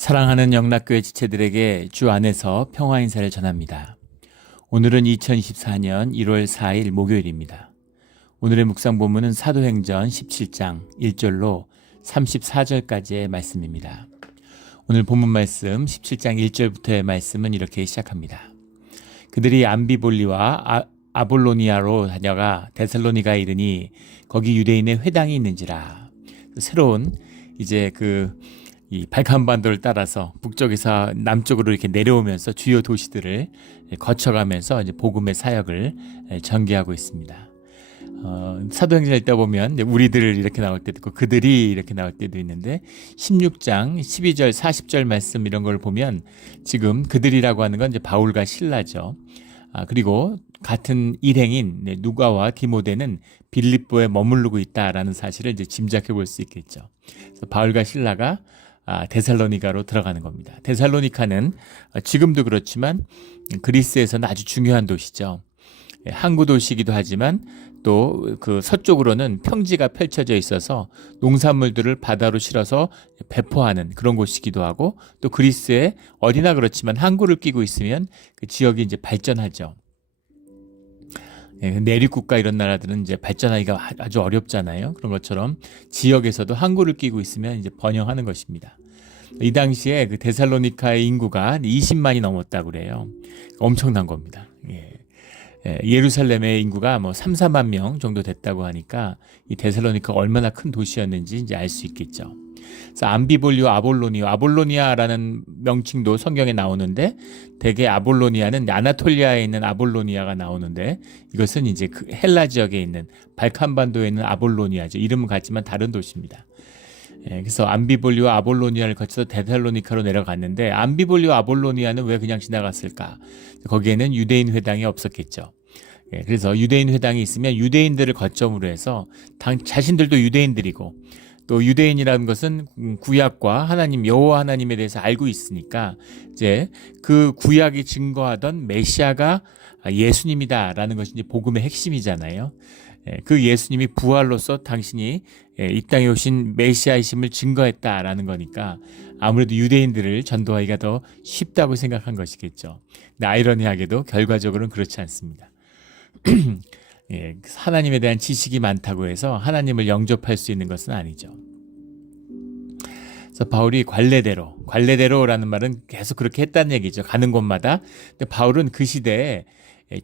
사랑하는 영락교회 지체들에게 주 안에서 평화 인사를 전합니다. 오늘은 2024년 1월 4일 목요일입니다. 오늘의 묵상 본문은 사도행전 17장 1절로 34절까지의 말씀입니다. 오늘 본문 말씀 17장 1절부터의 말씀은 이렇게 시작합니다. 그들이 암비볼리와 아볼로니아로 다녀가 데살로니가에 이르니 거기 유대인의 회당이 있는지라. 새로운 이제 이 발칸반도를 따라서 북쪽에서 남쪽으로 이렇게 내려오면서 주요 도시들을 거쳐가면서 이제 복음의 사역을 전개하고 있습니다. 사도행전 읽다 보면 우리들 이렇게 나올 때도 있고 그들이 이렇게 나올 때도 있는데 16장 12절 40절 말씀 이런 걸 보면 지금 그들이라고 하는 건 이제 바울과 실라죠. 그리고 같은 일행인 누가와 디모데는 빌립보에 머무르고 있다라는 사실을 이제 짐작해 볼 수 있겠죠. 그래서 바울과 실라가 데살로니가로 들어가는 겁니다. 데살로니카는 지금도 그렇지만 그리스에서는 아주 중요한 도시죠. 항구 도시이기도 하지만 또 그 서쪽으로는 평지가 펼쳐져 있어서 농산물들을 바다로 실어서 배포하는 그런 곳이기도 하고, 또 그리스에 어디나 그렇지만 항구를 끼고 있으면 그 지역이 이제 발전하죠. 내륙 국가 이런 나라들은 이제 발전하기가 아주 어렵잖아요. 그런 것처럼 지역에서도 항구를 끼고 있으면 이제 번영하는 것입니다. 이 당시에 그 데살로니카의 인구가 20만이 넘었다고 그래요. 엄청난 겁니다. 예루살렘의 인구가 뭐 3, 4만 명 정도 됐다고 하니까 이 데살로니카가 얼마나 큰 도시였는지 이제 알 수 있겠죠. 그래서 암비볼리오 아볼로니아라는 명칭도 성경에 나오는데, 대개 아볼로니아는 아나톨리아에 있는 아볼로니아가 나오는데, 이것은 이제 그 헬라 지역에 있는 발칸반도에 있는 아볼로니아죠. 이름은 같지만 다른 도시입니다. 그래서 암비볼리오 아볼로니아를 거쳐서 데살로니카로 내려갔는데, 암비볼리오 아볼로니아는 왜 그냥 지나갔을까? 거기에는 유대인 회당이 없었겠죠. 그래서 유대인 회당이 있으면 유대인들을 거점으로 해서 자신들도 유대인들이고, 또 유대인이라는 것은 구약과 하나님 여호와 하나님에 대해서 알고 있으니까 이제 그 구약이 증거하던 메시아가 예수님이다라는 것이 이제 복음의 핵심이잖아요. 그 예수님이 부활로서 당신이 이 땅에 오신 메시아이심을 증거했다라는 거니까 아무래도 유대인들을 전도하기가 더 쉽다고 생각한 것이겠죠. 근데 아이러니하게도 결과적으로는 그렇지 않습니다. 하나님에 대한 지식이 많다고 해서 하나님을 영접할 수 있는 것은 아니죠. 그래서 바울이 관례대로라는 말은 계속 그렇게 했다는 얘기죠. 가는 곳마다. 근데 바울은 그 시대에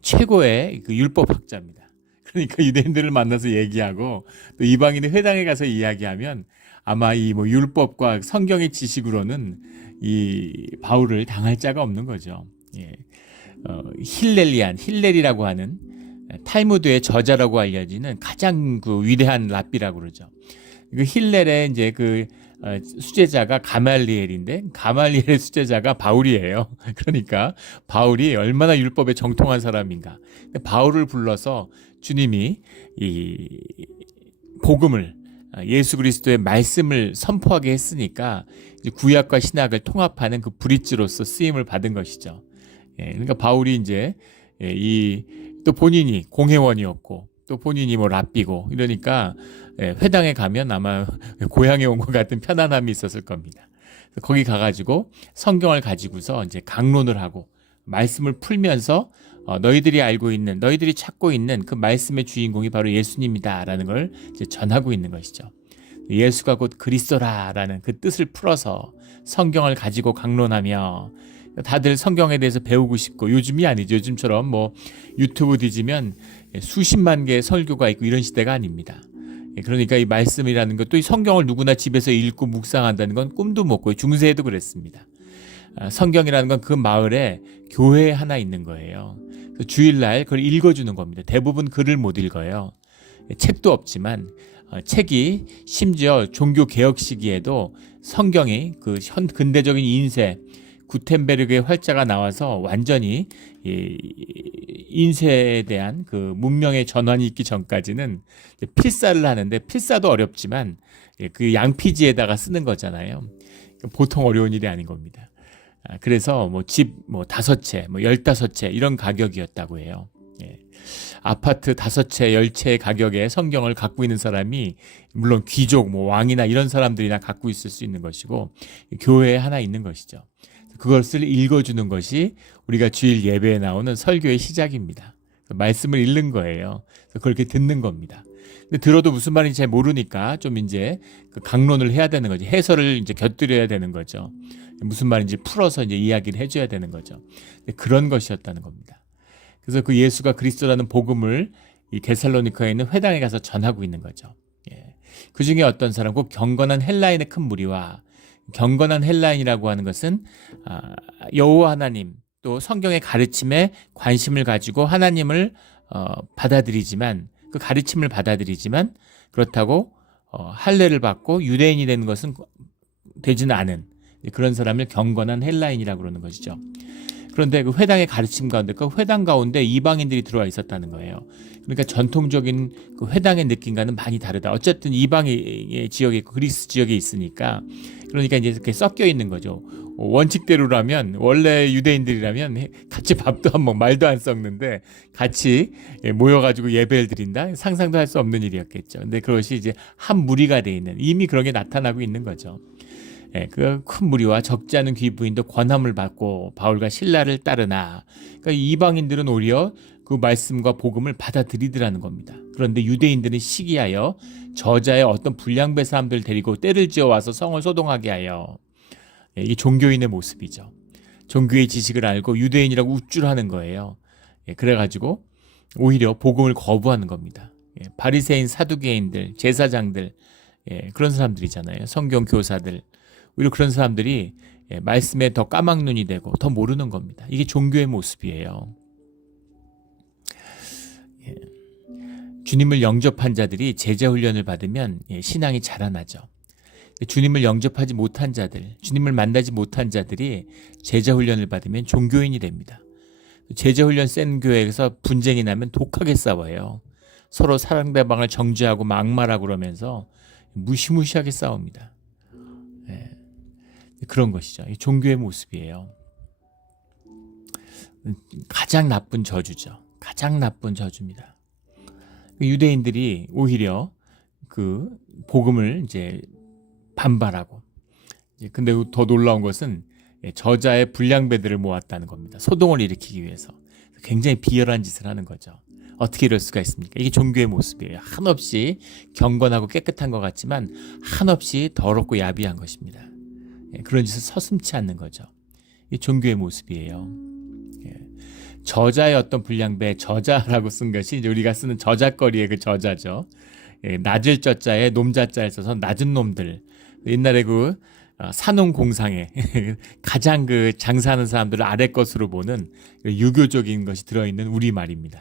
최고의 그 율법학자입니다. 그러니까 유대인들을 만나서 얘기하고 또 이방인의 회당에 가서 이야기하면 아마 이 뭐 율법과 성경의 지식으로는 이 바울을 당할 자가 없는 거죠. 힐렐이라고 하는 탈무드의 저자라고 알려지는 가장 그 위대한 랍비라고 그러죠. 그 힐렐의 이제 그 수제자가 가말리엘인데, 가말리엘의 수제자가 바울이에요. 그러니까 바울이 얼마나 율법에 정통한 사람인가. 바울을 불러서 주님이 이 복음을, 예수 그리스도의 말씀을 선포하게 했으니까 이제 구약과 신약을 통합하는 그 브릿지로서 쓰임을 받은 것이죠. 그러니까 바울이 이제 또 본인이 공회원이었고 또 본인이 뭐 랍비고 이러니까 회당에 가면 아마 고향에 온 것 같은 편안함이 있었을 겁니다. 거기 가가지고 성경을 가지고서 이제 강론을 하고 말씀을 풀면서 너희들이 알고 있는, 너희들이 찾고 있는 그 말씀의 주인공이 바로 예수님이다라는 걸 이제 전하고 있는 것이죠. 예수가 곧 그리스도라라는 그 뜻을 풀어서 성경을 가지고 강론하며, 다들 성경에 대해서 배우고 싶고, 요즘이 아니죠. 요즘처럼 뭐 유튜브 뒤지면 수십만 개의 설교가 있고 이런 시대가 아닙니다. 그러니까 이 말씀이라는 것도, 이 성경을 누구나 집에서 읽고 묵상한다는 건 꿈도 못 꿔요. 중세에도 그랬습니다. 성경이라는 건 그 마을에 교회에 하나 있는 거예요. 주일날 그걸 읽어주는 겁니다. 대부분 글을 못 읽어요. 책도 없지만 책이 심지어 종교 개혁 시기에도 성경이 그 근대적인 인쇄, 구텐베르그의 활자가 나와서 완전히 인쇄에 대한 그 문명의 전환이 있기 전까지는 필사를 하는데, 필사도 어렵지만 그 양피지에다가 쓰는 거잖아요. 보통 어려운 일이 아닌 겁니다. 그래서 집 5채, 15채 이런 가격이었다고 해요. 예. 아파트 5채, 10채의 가격에 성경을 갖고 있는 사람이 물론 귀족, 뭐 왕이나 이런 사람들이나 갖고 있을 수 있는 것이고 교회에 하나 있는 것이죠. 그것을 읽어주는 것이 우리가 주일 예배에 나오는 설교의 시작입니다. 말씀을 읽는 거예요. 그래서 그렇게 듣는 겁니다. 근데 들어도 무슨 말인지 잘 모르니까 좀 이제 그 강론을 해야 되는 거지. 해설을 이제 곁들여야 되는 거죠. 무슨 말인지 풀어서 이제 이야기를 해줘야 되는 거죠. 그런 것이었다는 겁니다. 그래서 그 예수가 그리스도라는 복음을 이 데살로니카에 있는 회당에 가서 전하고 있는 거죠. 예. 그 중에 어떤 사람, 꼭 경건한 헬라인의 큰 무리와, 경건한 헬라인이라고 하는 것은 여호와 하나님 또 성경의 가르침에 관심을 가지고 하나님을 받아들이지만, 그 가르침을 받아들이지만 그렇다고 할례를 받고 유대인이 되는 것은 되지는 않은 그런 사람을 경건한 헬라인이라고 그러는 것이죠. 그런데 그 회당의 가르침 가운데, 그 회당 가운데 이방인들이 들어와 있었다는 거예요. 그러니까 전통적인 그 회당의 느낌과는 많이 다르다. 어쨌든 이방의 지역에 있고 그리스 지역에 있으니까, 그러니까 이제 이렇게 섞여 있는 거죠. 원칙대로라면, 원래 유대인들이라면 같이 밥도 안 먹고 말도 안 섞는데 같이 모여가지고 예배를 드린다? 상상도 할 수 없는 일이었겠죠. 근데 그것이 이제 한 무리가 돼 있는, 이미 그런 게 나타나고 있는 거죠. 그 큰 무리와 적지 않은 귀부인도 권함을 받고 바울과 실라를 따르나, 그러니까 이방인들은 오히려 그 말씀과 복음을 받아들이더라는 겁니다. 그런데 유대인들은 시기하여 저자의 어떤 불량배 사람들 데리고 때를 지어 와서 성을 소동하게 하여, 이게 종교인의 모습이죠. 종교의 지식을 알고 유대인이라고 우쭐하는 거예요. 그래가지고 오히려 복음을 거부하는 겁니다. 바리새인, 사두개인들, 제사장들, 그런 사람들이잖아요. 성경 교사들. 오히려 그런 사람들이 말씀에 더 까막눈이 되고 더 모르는 겁니다. 이게 종교의 모습이에요. 주님을 영접한 자들이 제자 훈련을 받으면 신앙이 자라나죠. 주님을 영접하지 못한 자들, 주님을 만나지 못한 자들이 제자 훈련을 받으면 종교인이 됩니다. 제자 훈련 센 교회에서 분쟁이 나면 독하게 싸워요. 서로 상대방을 정죄하고 막말하고 그러면서 무시무시하게 싸웁니다. 그런 것이죠. 종교의 모습이에요. 가장 나쁜 저주죠. 가장 나쁜 저주입니다. 유대인들이 오히려 그 복음을 이제 반발하고, 근데 더 놀라운 것은 저자의 불량배들을 모았다는 겁니다. 소동을 일으키기 위해서. 굉장히 비열한 짓을 하는 거죠. 어떻게 이럴 수가 있습니까? 이게 종교의 모습이에요. 한없이 경건하고 깨끗한 것 같지만 한없이 더럽고 야비한 것입니다. 그런 짓을 서슴지 않는 거죠. 이게 종교의 모습이에요. 저자의 어떤 불량배, 저자라고 쓴 것이 이제 우리가 쓰는 저작거리의 그 저자죠. 낮을 저자에 놈자자를 써서 낮은 놈들. 옛날에 그 산업공상에 가장 그 장사하는 사람들을 아래 것으로 보는 유교적인 것이 들어있는 우리말입니다.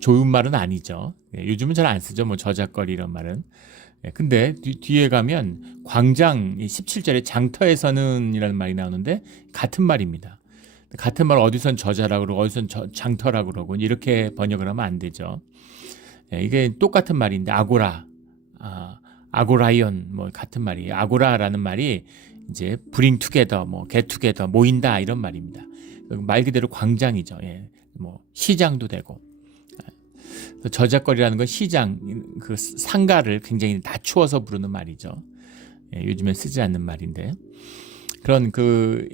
좋은 말은 아니죠. 요즘은 잘 안 쓰죠. 뭐 저작거리 이런 말은. 근데 뒤에 가면 광장 17절에 장터에서는 이라는 말이 나오는데 같은 말입니다. 같은 말 어디선 저자라고 그러고 어디선 장터라고 그러고 이렇게 번역을 하면 안 되죠. 이게 똑같은 말인데 아고라, 아고라이언 뭐 같은 말이에요. 아고라라는 말이 이제 bring together, 뭐 get together, 모인다 이런 말입니다. 말 그대로 광장이죠. 뭐 시장도 되고. 저작거리라는 건 시장, 그 상가를 굉장히 낮추어서 부르는 말이죠. 요즘엔 쓰지 않는 말인데, 그런 그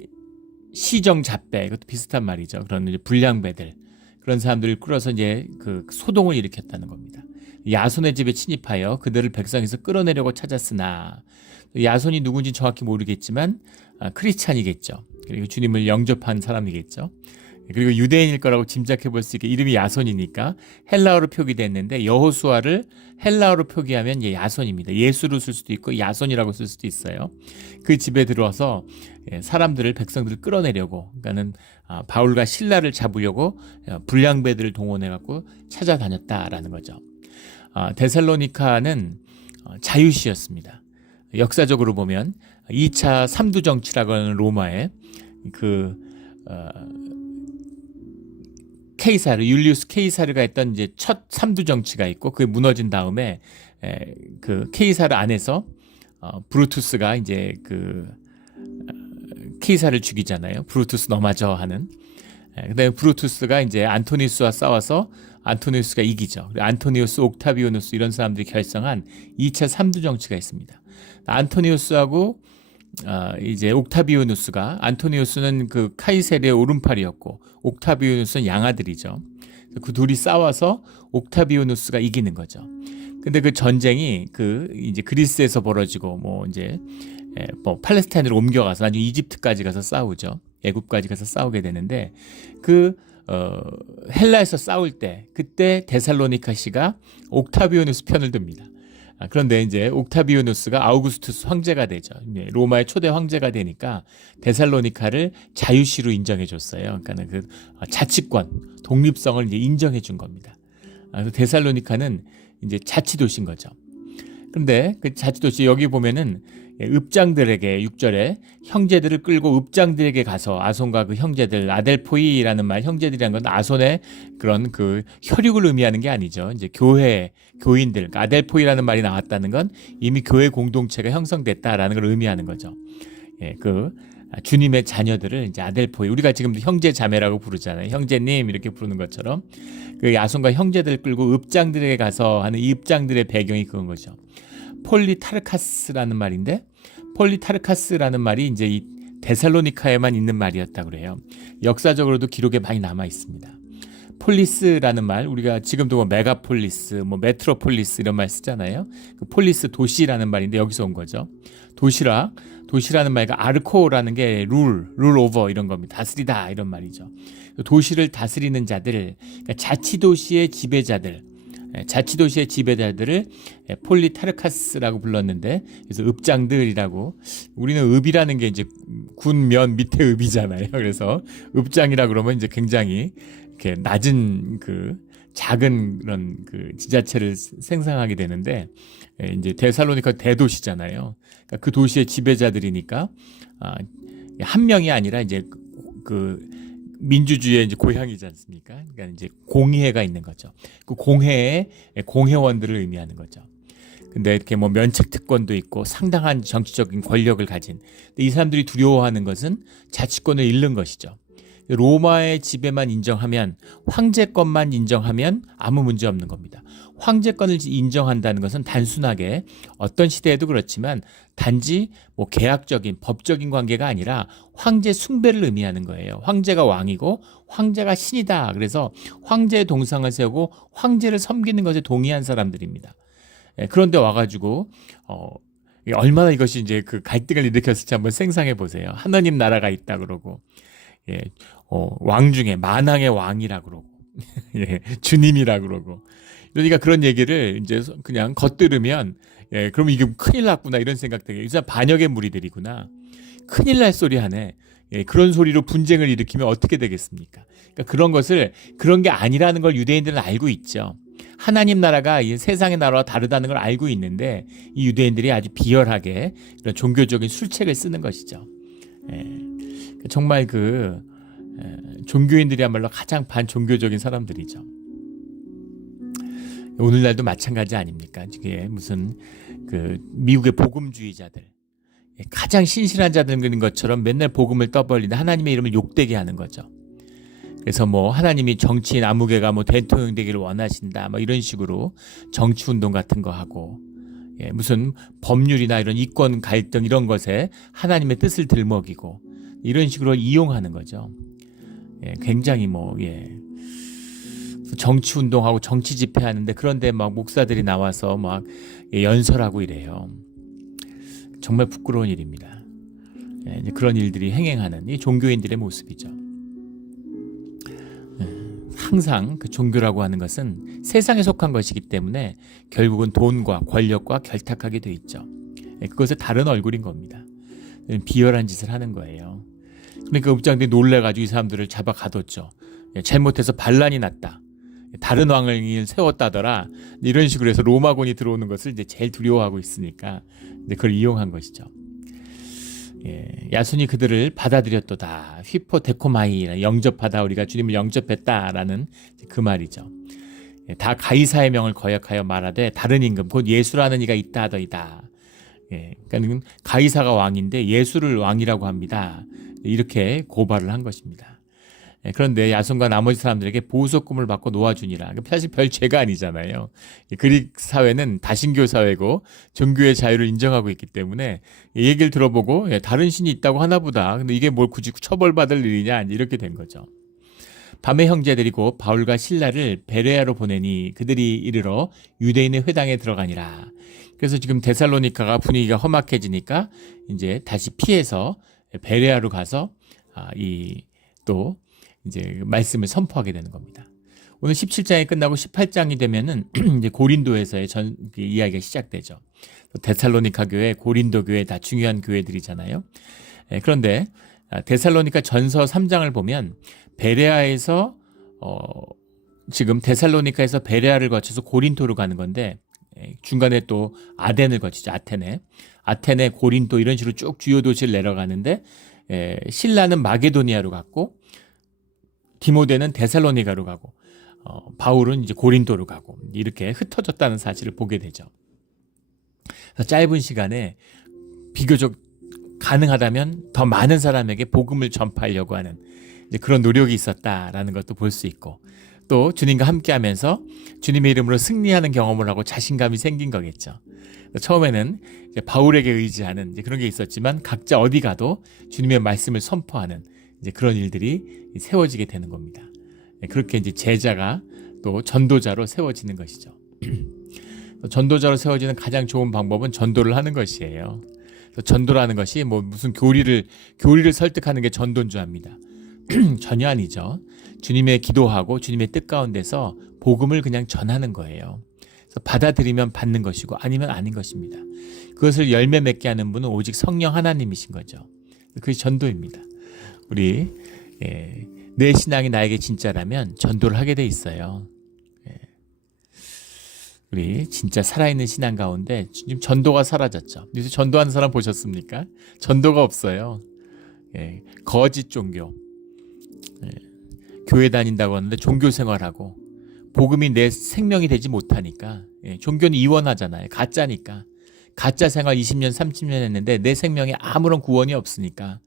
시정 잡배, 그것도 비슷한 말이죠. 그런 이제 불량배들, 그런 사람들을 끌어서 이제 그 소동을 일으켰다는 겁니다. 야손의 집에 침입하여 그들을 백성에서 끌어내려고 찾았으나, 야손이 누군지 정확히 모르겠지만 크리스찬이겠죠. 그리고 주님을 영접한 사람이겠죠. 그리고 유대인일 거라고 짐작해 볼 수 있게 이름이 야손이니까 헬라어로 표기됐는데, 여호수아를 헬라어로 표기하면 야손입니다. 예수로 쓸 수도 있고 야손이라고 쓸 수도 있어요. 그 집에 들어와서 사람들을, 백성들을 끌어내려고, 그러니까는 바울과 실라를 잡으려고 불량배들을 동원해 갖고 찾아다녔다라는 거죠. 데살로니카는 자유시였습니다. 역사적으로 보면 2차 삼두 정치라고 하는 로마의 그 케이사르, 율리우스 케이사르가 했던 이제 첫 삼두 정치가 있고, 그게 무너진 다음에 그 케이사르 안에서 브루투스가 이제 그 케이사르를 죽이잖아요. 브루투스 너마저 하는. 그다음에 브루투스가 이제 안토니우스와 싸워서 안토니우스가 이기죠. 안토니우스, 옥타비아누스 이런 사람들이 결성한 2차 3두 정치가 있습니다. 안토니우스하고 이제 옥타비아누스가, 안토니우스는 그 카이세르의 오른팔이었고 옥타비아누스는 양아들이죠. 그 둘이 싸워서 옥타비아누스가 이기는 거죠. 근데 그 전쟁이 그 이제 그리스에서 벌어지고 뭐 이제 뭐 팔레스타인으로 옮겨가서 나중에 이집트까지 가서 싸우죠. 애굽까지 가서 싸우게 되는데 그 헬라에서 싸울 때 그때 데살로니카시가 옥타비아누스 편을 듭니다. 그런데 이제 옥타비아누스가 아우구스투스 황제가 되죠. 로마의 초대 황제가 되니까 데살로니카를 자유시로 인정해 줬어요. 그러니까 그 자치권, 독립성을 이제 인정해 준 겁니다. 그래서 데살로니카는 이제 자치도시인 거죠. 그런데 그 자치도시 여기 보면은 읍장들에게 6절에 형제들을 끌고 읍장들에게 가서 아손과 그 형제들, 아델포이라는 말, 형제들이라는 건 아손의 그런 그 혈육을 의미하는 게 아니죠. 이제 교회, 교인들, 그러니까 아델포이라는 말이 나왔다는 건 이미 교회 공동체가 형성됐다라는 걸 의미하는 거죠. 그 주님의 자녀들을 이제 아델포이, 우리가 지금 형제 자매라고 부르잖아요. 형제님 이렇게 부르는 것처럼 그 야손과 형제들을 끌고 읍장들에게 가서 하는 이 읍장들의 배경이 그건 거죠. 폴리타르카스라는 말인데, 폴리타르카스라는 말이 이제 이 데살로니카에만 있는 말이었다고 그래요. 역사적으로도 기록에 많이 남아 있습니다. 폴리스라는 말, 우리가 지금도 뭐 메가폴리스, 뭐 메트로폴리스 이런 말 쓰잖아요. 그 폴리스 도시라는 말인데 여기서 온 거죠. 도시라는 말과 아르코라는 게 룰 오버 이런 겁니다. 다스리다 이런 말이죠. 도시를 다스리는 자들, 그러니까 자치도시의 지배자들을 폴리타르카스라고 불렀는데, 그래서 읍장들이라고, 우리는 읍이라는 게 이제 군면 밑에 읍이잖아요. 그래서 읍장이라 그러면 이제 굉장히 이렇게 낮은 그 작은 그런 그 지자체를 생성하게 되는데, 이제 데살로니카 대도시잖아요. 그러니까 그 도시의 지배자들이니까 한 명이 아니라 이제 그 민주주의의 이제 고향이지 않습니까? 그러니까 이제 공회가 있는 거죠. 그 공회의 공회원들을 의미하는 거죠. 근데 이렇게 뭐 면책 특권도 있고 상당한 정치적인 권력을 가진, 이 사람들이 두려워하는 것은 자치권을 잃는 것이죠. 로마의 지배만 인정하면, 황제권만 인정하면 아무 문제 없는 겁니다. 황제권을 인정한다는 것은 단순하게 어떤 시대에도 그렇지만 단지 뭐 계약적인 법적인 관계가 아니라 황제 숭배를 의미하는 거예요. 황제가 왕이고 황제가 신이다. 그래서 황제의 동상을 세우고 황제를 섬기는 것에 동의한 사람들입니다. 그런데 와가지고 얼마나 이것이 이제 그 갈등을 일으켰을지 한번 생각해 보세요. 하나님 나라가 있다 그러고, 왕 중에 만왕의 왕이라 그러고, 주님이라 그러고. 그러니까 그런 얘기를 이제 그냥 겉들으면, 그럼 이게 큰일 났구나 이런 생각되게, 이 사람 반역의 무리들이구나, 큰일 날 소리 하네. 그런 소리로 분쟁을 일으키면 어떻게 되겠습니까? 그러니까 그런 것을, 그런 게 아니라는 걸 유대인들은 알고 있죠. 하나님 나라가 이 세상의 나라와 다르다는 걸 알고 있는데, 이 유대인들이 아주 비열하게 이런 종교적인 술책을 쓰는 것이죠. 정말 종교인들이야말로 가장 반종교적인 사람들이죠. 오늘날도 마찬가지 아닙니까? 이게 무슨 미국의 복음주의자들, 가장 신실한 자들인 것처럼 맨날 복음을 떠벌리는, 하나님의 이름을 욕되게 하는 거죠. 그래서 뭐 하나님이 정치인 아무개가 뭐 대통령 되기를 원하신다, 뭐 이런 식으로 정치 운동 같은 거 하고, 무슨 법률이나 이런 이권 갈등 이런 것에 하나님의 뜻을 들먹이고 이런 식으로 이용하는 거죠. 굉장히 정치 운동하고 정치 집회하는데, 그런데 막 목사들이 나와서 막 연설하고 이래요. 정말 부끄러운 일입니다. 그런 일들이 행행하는 이 종교인들의 모습이죠. 항상 그 종교라고 하는 것은 세상에 속한 것이기 때문에 결국은 돈과 권력과 결탁하게 돼 있죠. 그것의 다른 얼굴인 겁니다. 비열한 짓을 하는 거예요. 그러니까 읍장들이 놀래가지고 이 사람들을 잡아 가뒀죠. 잘못해서 반란이 났다, 다른 왕을 세웠다더라, 이런 식으로 해서 로마군이 들어오는 것을 이제 제일 두려워하고 있으니까 이제 그걸 이용한 것이죠. 야손이 그들을 받아들였도다. 휘포데코마이, 영접하다, 우리가 주님을 영접했다라는 그 말이죠. 다 가이사의 명을 거역하여 말하되 다른 임금 곧 예수라는 이가 있다 하더이다. 그러니까 가이사가 왕인데 예수를 왕이라고 합니다. 이렇게 고발을 한 것입니다. 그런데 야손과 나머지 사람들에게 보석금을 받고 놓아주니라. 사실 별 죄가 아니잖아요. 그릭 사회는 다신교 사회고 종교의 자유를 인정하고 있기 때문에 이 얘기를 들어보고 다른 신이 있다고 하나 보다. 근데 이게 뭘 굳이 처벌받을 일이냐 이렇게 된 거죠. 밤에 형제들이 곧 바울과 실라를 베레아로 보내니 그들이 이르러 유대인의 회당에 들어가니라. 그래서 지금 데살로니카가 분위기가 험악해지니까 이제 다시 피해서 베레아로 가서 또 이제 말씀을 선포하게 되는 겁니다. 오늘 17장이 끝나고 18장이 되면은 이제 고린도에서의 이야기가 시작되죠. 데살로니카 교회, 고린도 교회 다 중요한 교회들이잖아요. 그런데 데살로니카 전서 3장을 보면 베레아에서 지금 데살로니카에서 베레아를 거쳐서 고린토로 가는 건데 중간에 또 아덴을 거치죠. 아테네, 고린토 이런 식으로 쭉 주요 도시를 내려가는데 실라는 마게도니아로 갔고 디모데는 데살로니가로 가고 바울은 이제 고린도로 가고 이렇게 흩어졌다는 사실을 보게 되죠. 그래서 짧은 시간에 비교적 가능하다면 더 많은 사람에게 복음을 전파하려고 하는 이제 그런 노력이 있었다라는 것도 볼 수 있고 또 주님과 함께하면서 주님의 이름으로 승리하는 경험을 하고 자신감이 생긴 거겠죠. 처음에는 이제 바울에게 의지하는 이제 그런 게 있었지만 각자 어디 가도 주님의 말씀을 선포하는 이제 그런 일들이 세워지게 되는 겁니다. 그렇게 이제 제자가 또 전도자로 세워지는 것이죠. 전도자로 세워지는 가장 좋은 방법은 전도를 하는 것이에요. 전도라는 것이 뭐 무슨 교리를 설득하는 게 전도인 줄 압니다. 전혀 아니죠. 주님의 기도하고 주님의 뜻 가운데서 복음을 그냥 전하는 거예요. 그래서 받아들이면 받는 것이고 아니면 아닌 것입니다. 그것을 열매 맺게 하는 분은 오직 성령 하나님이신 거죠. 그것이 전도입니다. 우리 내 신앙이 나에게 진짜라면 전도를 하게 돼 있어요. 우리 진짜 살아있는 신앙 가운데 지금 전도가 사라졌죠. 요새 전도하는 사람 보셨습니까? 전도가 없어요. 거짓 종교. 교회 다닌다고 하는데 종교 생활하고 복음이 내 생명이 되지 못하니까 종교는 이원하잖아요. 가짜니까. 가짜 생활 20년 30년 했는데 내 생명에 아무런 구원이 없으니까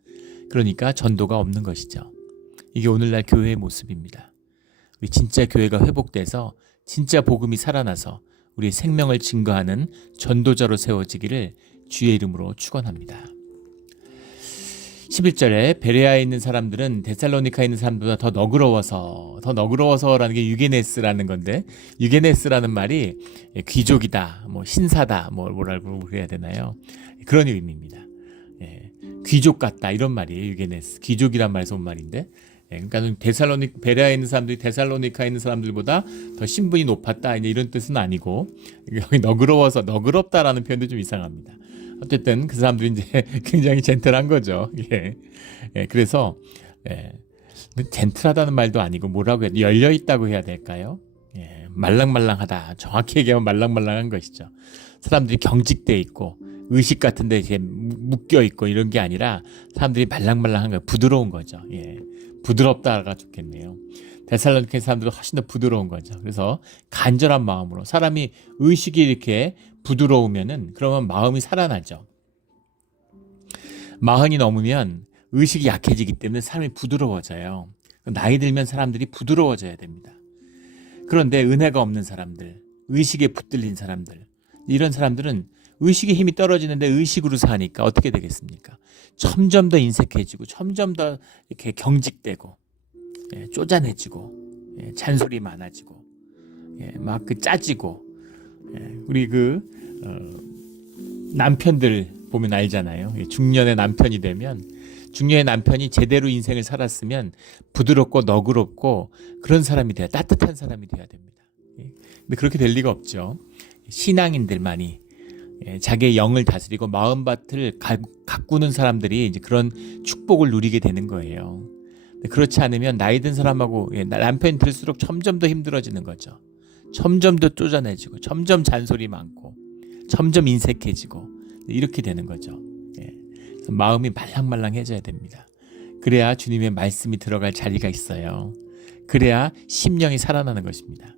그러니까 전도가 없는 것이죠. 이게 오늘날 교회의 모습입니다. 우리 진짜 교회가 회복돼서 진짜 복음이 살아나서 우리의 생명을 증거하는 전도자로 세워지기를 주의 이름으로 축원합니다. 11절에 베레아에 있는 사람들은 데살로니카에 있는 사람들보다 더 너그러워서라는 게 유게네스라는 건데 유게네스라는 말이 귀족이다, 뭐 신사다, 뭐라고 해야 되나요? 그런 의미입니다. 귀족 같다 이런 말이에요. 유게네스 귀족이란 말에서 온 말인데 그러니까 베레아에 있는 사람들이 데살로니카에 있는 사람들보다 더 신분이 높았다 이런 뜻은 아니고 여기 너그럽다라는 표현도 좀 이상합니다. 어쨌든 그 사람들이 이제 굉장히 젠틀한 거죠. 그래서 젠틀하다는 말도 아니고 뭐라고 해야 열려 있다고 해야 될까요? 말랑말랑하다. 정확히 얘기하면 말랑말랑한 것이죠. 사람들이 경직돼 있고 의식 같은데 이렇게 묶여 있고 이런 게 아니라 사람들이 말랑말랑한 거예요. 부드러운 거죠. 부드럽다가 좋겠네요. 데살로니카 사람들은 훨씬 더 부드러운 거죠. 그래서 간절한 마음으로 사람이 의식이 이렇게 부드러우면은 그러면 마음이 살아나죠. 마흔이 넘으면 의식이 약해지기 때문에 사람이 부드러워져요. 나이 들면 사람들이 부드러워져야 됩니다. 그런데 은혜가 없는 사람들, 의식에 붙들린 사람들, 이런 사람들은 의식의 힘이 떨어지는데 의식으로 사니까 어떻게 되겠습니까? 점점 더 인색해지고 점점 더 이렇게 경직되고 쪼잔해지고 잔소리 많아지고 막 짜지고 우리 남편들 보면 알잖아요. 중년의 남편이 되면 중년의 남편이 제대로 인생을 살았으면 부드럽고 너그럽고 그런 사람이 돼야 따뜻한 사람이 돼야 됩니다. 근데 그렇게 될 리가 없죠. 신앙인들만이 자기의 영을 다스리고 마음밭을 가꾸는 사람들이 이제 그런 축복을 누리게 되는 거예요. 그렇지 않으면 나이 든 사람하고 남편이 들수록 점점 더 힘들어지는 거죠. 점점 더 쪼잔해지고 점점 잔소리 많고 점점 인색해지고 이렇게 되는 거죠. 마음이 말랑말랑해져야 됩니다. 그래야 주님의 말씀이 들어갈 자리가 있어요. 그래야 심령이 살아나는 것입니다.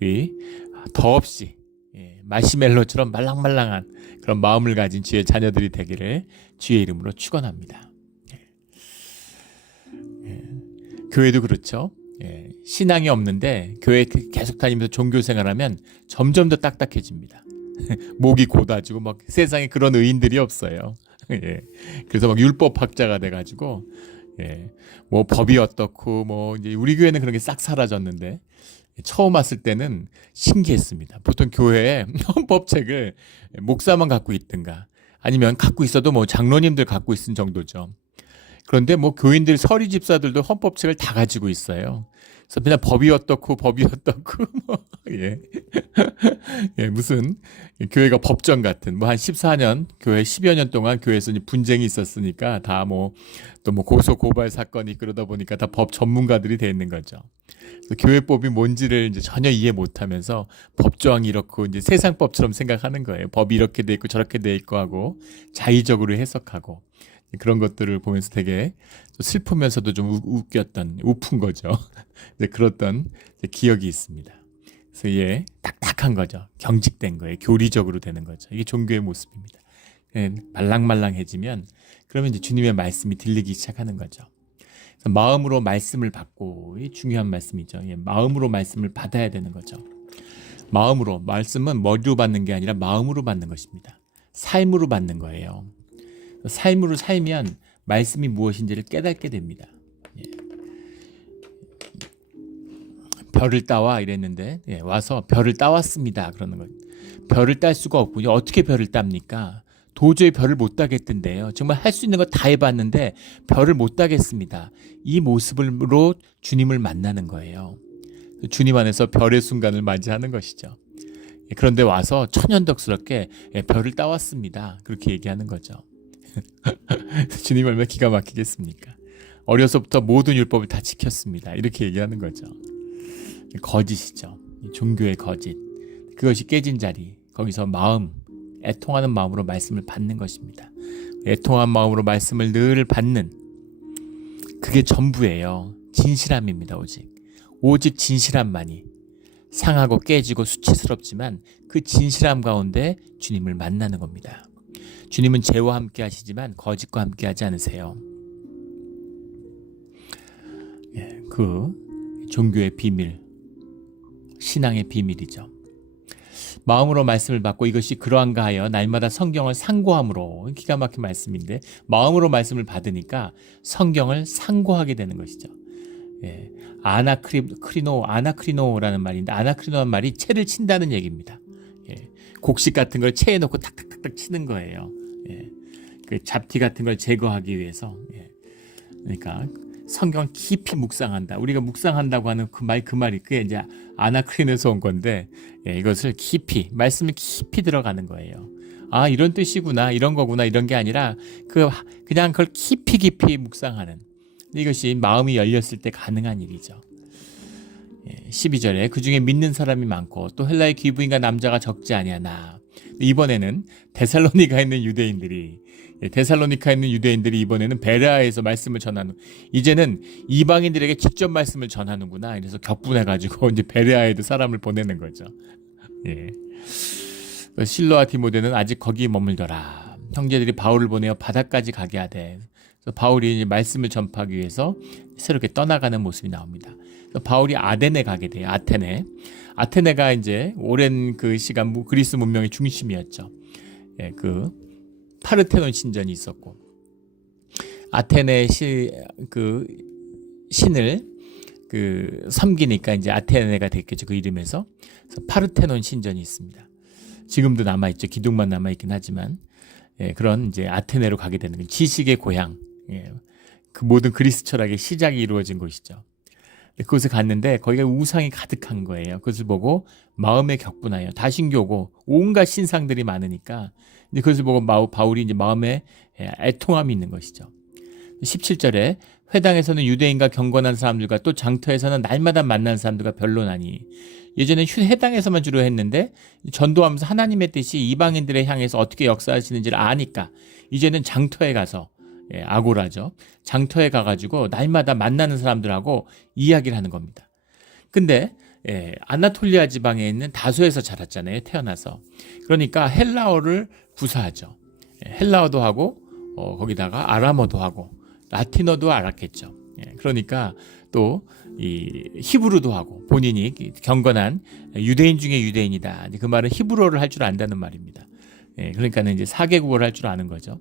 우리 더없이 마시멜로처럼 말랑말랑한 그런 마음을 가진 주의 자녀들이 되기를 주의 이름으로 축원합니다. 교회도 그렇죠. 신앙이 없는데 교회 계속 다니면서 종교 생활하면 점점 더 딱딱해집니다. 목이 고다지고 막 세상에 그런 의인들이 없어요. 그래서 막 율법학자가 돼가지고 뭐 법이 어떻고 뭐 이제 우리 교회는 그런 게 싹 사라졌는데 처음 왔을 때는 신기했습니다. 보통 교회에 헌법책을 목사만 갖고 있든가 아니면 갖고 있어도 뭐 장로님들 갖고 있은 정도죠. 그런데 뭐 교인들 서리 집사들도 헌법책을 다 가지고 있어요. 그래서 그냥 법이 어떻고 뭐 무슨 교회가 법정 같은 뭐 한 14년 교회 10여 년 동안 교회에서 분쟁이 있었으니까 다 뭐 또 뭐 고소 고발 사건이 그러다 보니까 다 법 전문가들이 돼 있는 거죠. 그래서 교회법이 뭔지를 이제 전혀 이해 못하면서 법조항이 이렇고 이제 세상법처럼 생각하는 거예요. 법이 이렇게 돼 있고 저렇게 돼 있고 하고 자의적으로 해석하고 그런 것들을 보면서 되게 슬프면서도 좀 웃겼던 우픈 거죠. 그랬던 기억이 있습니다. 그래서 딱딱한 거죠. 경직된 거예요. 교리적으로 되는 거죠. 이게 종교의 모습입니다. 말랑말랑해지면 그러면 이제 주님의 말씀이 들리기 시작하는 거죠. 그래서 마음으로 말씀을 받고 이 중요한 말씀이죠. 마음으로 말씀을 받아야 되는 거죠. 마음으로 말씀은 머리로 받는 게 아니라 마음으로 받는 것입니다. 삶으로 받는 거예요. 삶으로 살면 말씀이 무엇인지를 깨닫게 됩니다. 별을 따와 이랬는데 와서 별을 따왔습니다. 그러는 거예요. 별을 딸 수가 없군요. 어떻게 별을 땁니까? 도저히 별을 못 따겠던데요. 정말 할 수 있는 거 다 해봤는데 별을 못 따겠습니다. 이 모습으로 주님을 만나는 거예요. 주님 안에서 별의 순간을 맞이하는 것이죠. 그런데 와서 천연덕스럽게 별을 따왔습니다. 그렇게 얘기하는 거죠. 주님 얼마나 기가 막히겠습니까? 어려서부터 모든 율법을 다 지켰습니다. 이렇게 얘기하는 거죠. 거짓이죠. 종교의 거짓. 그것이 깨진 자리. 거기서 애통하는 마음으로 말씀을 받는 것입니다. 애통한 마음으로 말씀을 늘 받는 그게 전부예요. 진실함입니다. 오직 진실함만이 상하고 깨지고 수치스럽지만 그 진실함 가운데 주님을 만나는 겁니다. 주님은 죄와 함께 하시지만 거짓과 함께 하지 않으세요. 그 종교의 비밀, 신앙의 비밀이죠. 마음으로 말씀을 받고 이것이 그러한가 하여 날마다 성경을 상고함으로, 기가 막힌 말씀인데 마음으로 말씀을 받으니까 성경을 상고하게 되는 것이죠. 아나크리노라는 말인데 아나크리노라는 말이 채를 친다는 얘기입니다. 곡식 같은 걸 채에 넣고 탁탁탁탁 치는 거예요. 그 잡티 같은 걸 제거하기 위해서. 그러니까 성경을 깊이 묵상한다. 우리가 묵상한다고 하는 그 말이 그게 이제 아나크리노에서 온 건데 이것을 깊이 말씀을 깊이 들어가는 거예요. 아, 이런 뜻이구나, 이런 거구나, 이런 게 아니라 그냥 그걸 깊이 묵상하는 이것이 마음이 열렸을 때 가능한 일이죠. 12절에 그중에 믿는 사람이 많고 또 헬라의 귀부인과 남자가 적지 아니하나. 이번에는 데살로니카에 있는 유대인들이 이번에는 베레아에서 말씀을 전하는, 이제는 이방인들에게 직접 말씀을 전하는구나. 그래서 격분해가지고 이제 베레아에도 사람을 보내는 거죠. 실로와 디모데는 아직 거기 머물더라. 형제들이 바울을 보내어 바다까지 가게 하되, 그래서 바울이 이제 말씀을 전파하기 위해서 새롭게 떠나가는 모습이 나옵니다. 그래서 바울이 아데네 가게 돼요. 아테네가 이제 오랜 그 시간 그리스 문명의 중심이었죠. 그 파르테논 신전이 있었고, 아테네 신을 섬기니까 이제 아테네가 됐겠죠. 그 이름에서. 그래서 파르테논 신전이 있습니다. 지금도 남아 있죠. 기둥만 남아 있긴 하지만 그런 이제 아테네로 가게 되는 지식의 고향, 그 모든 그리스 철학의 시작이 이루어진 곳이죠. 그곳에 갔는데 거기가 우상이 가득한 거예요. 그것을 보고 마음에 격분하여, 다신교고 온갖 신상들이 많으니까 이제 그것을 보고 바울이 이제 마음에 애통함이 있는 것이죠. 17절에 회당에서는 유대인과 경건한 사람들과 또 장터에서는 날마다 만나는 사람들과 별로나니. 예전에 회당에서만 주로 했는데 전도하면서 하나님의 뜻이 이방인들을 향해서 어떻게 역사하시는지를 아니까 이제는 장터에 가서, 아고라죠, 장터에 가가지고 날마다 만나는 사람들하고 이야기를 하는 겁니다. 근데 아나톨리아 지방에 있는 다소에서 자랐잖아요, 태어나서. 그러니까 헬라어를 구사하죠. 헬라어도 하고 거기다가 아람어도 하고 라틴어도 알았겠죠. 그러니까 또 이 히브리어도 하고 본인이 경건한 유대인 중에 유대인이다. 그 말은 히브리어를 할 줄 안다는 말입니다. 예, 그러니까는 이제 4개국어를 할 줄 아는 거죠.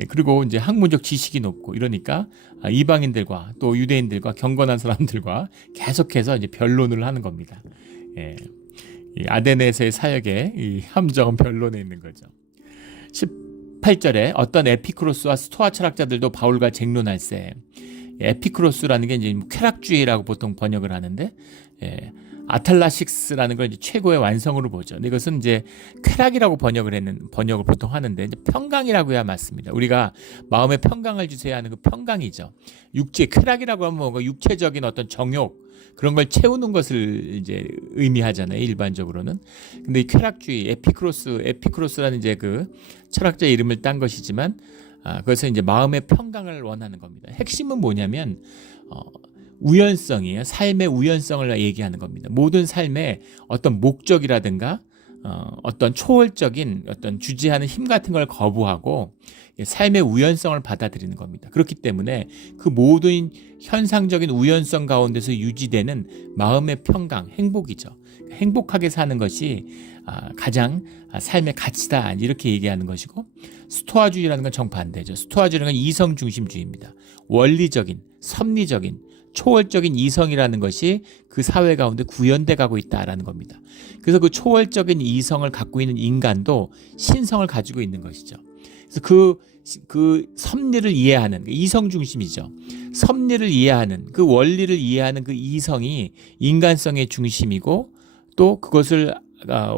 예, 그리고 이제 학문적 지식이 높고 이러니까 이방인들과 또 유대인들과 경건한 사람들과 계속해서 이제 변론을 하는 겁니다. 예, 이 아데네에서의 사역의 이 함정은 변론에 있는 거죠. 18절에 어떤 에피크로스와 스토아 철학자들도 바울과 쟁론할세. 에피크로스라는 게 이제 쾌락주의라고 보통 번역을 하는데, 아탈라식스라는 걸 이제 최고의 완성으로 보죠. 근데 이것은 이제 쾌락이라고 번역을 보통 하는데, 이제 평강이라고 해야 맞습니다. 우리가 마음에 평강을 주세요 하는 그 평강이죠. 육체 쾌락이라고 하면 뭔가 육체적인 어떤 정욕 그런 걸 채우는 것을 이제 의미하잖아요. 일반적으로는. 근데 이 쾌락주의 에피크로스라는 이제 그 철학자 이름을 딴 것이지만, 그것은 이제 마음의 평강을 원하는 겁니다. 핵심은 뭐냐면 우연성이에요. 삶의 우연성을 얘기하는 겁니다. 모든 삶의 어떤 목적이라든가 어떤 초월적인 어떤 주지하는 힘 같은 걸 거부하고 삶의 우연성을 받아들이는 겁니다. 그렇기 때문에 그 모든 현상적인 우연성 가운데서 유지되는 마음의 평강, 행복이죠. 행복하게 사는 것이 가장 삶의 가치다, 이렇게 얘기하는 것이고, 스토아주의라는 건 정반대죠. 스토아주의는 이성 중심주의입니다. 원리적인, 섭리적인, 초월적인 이성이라는 것이 그 사회 가운데 구현돼 가고 있다라는 겁니다. 그래서 그 초월적인 이성을 갖고 있는 인간도 신성을 가지고 있는 것이죠. 그래서 그 섭리를 이해하는, 이성 중심이죠. 섭리를 이해하는, 그 원리를 이해하는 그 이성이 인간성의 중심이고, 또 그것을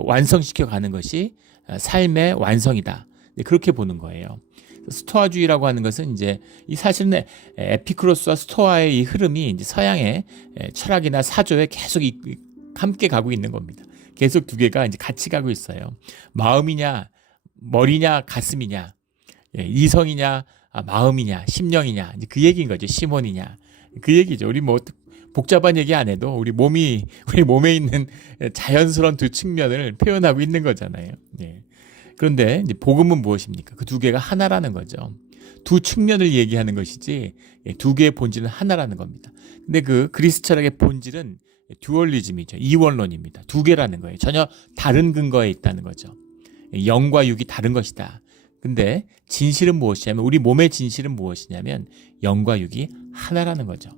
완성시켜 가는 것이 삶의 완성이다. 그렇게 보는 거예요. 스토아주의라고 하는 것은 이제 이 사실은 에피크로스와 스토아의 이 흐름이 이제 서양의 철학이나 사조에 계속 함께 가고 있는 겁니다. 계속 두 개가 이제 같이 가고 있어요. 마음이냐, 머리냐, 가슴이냐, 이성이냐, 마음이냐, 심령이냐, 이제 그 얘기인 거죠. 시몬이냐, 그 얘기죠. 우리 뭐 복잡한 얘기 안 해도 우리 몸에 있는 자연스러운 두 측면을 표현하고 있는 거잖아요. 예. 그런데 이제 복음은 무엇입니까? 그 두 개가 하나라는 거죠. 두 측면을 얘기하는 것이지 두 개의 본질은 하나라는 겁니다. 근데 그 그리스 철학의 본질은 듀얼리즘이죠. 이원론입니다. 두 개라는 거예요. 전혀 다른 근거에 있다는 거죠. 영과 육이 다른 것이다. 근데 진실은 무엇이냐면, 우리 몸의 진실은 무엇이냐면 영과 육이 하나라는 거죠.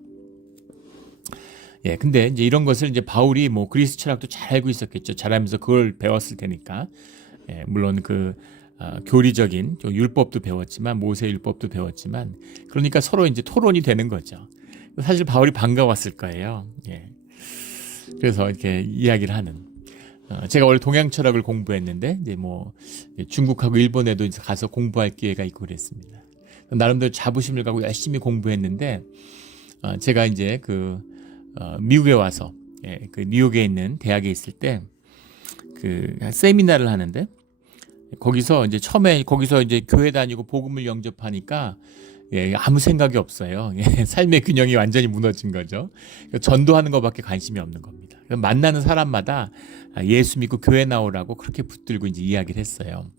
예, 근데 이제 이런 것을 이제 바울이 뭐 그리스 철학도 잘 알고 있었겠죠. 잘하면서 그걸 배웠을 테니까. 예, 물론 그 교리적인 율법도 배웠지만, 모세 율법도 배웠지만, 그러니까 서로 이제 토론이 되는 거죠. 사실 바울이 반가웠을 거예요. 예. 그래서 이렇게 이야기를 하는. 제가 원래 동양 철학을 공부했는데 이제 뭐 중국하고 일본에도 이제 가서 공부할 기회가 있고 그랬습니다. 나름대로 자부심을 갖고 열심히 공부했는데, 제가 이제 미국에 와서 그 뉴욕에 있는 대학에 있을 때 그 세미나를 하는데, 거기서 이제 처음에 거기서 이제 교회 다니고 복음을 영접하니까 아무 생각이 없어요. 삶의 균형이 완전히 무너진 거죠. 전도하는 것밖에 관심이 없는 겁니다. 만나는 사람마다 예수 믿고 교회 나오라고 그렇게 붙들고 이제 이야기를 했어요.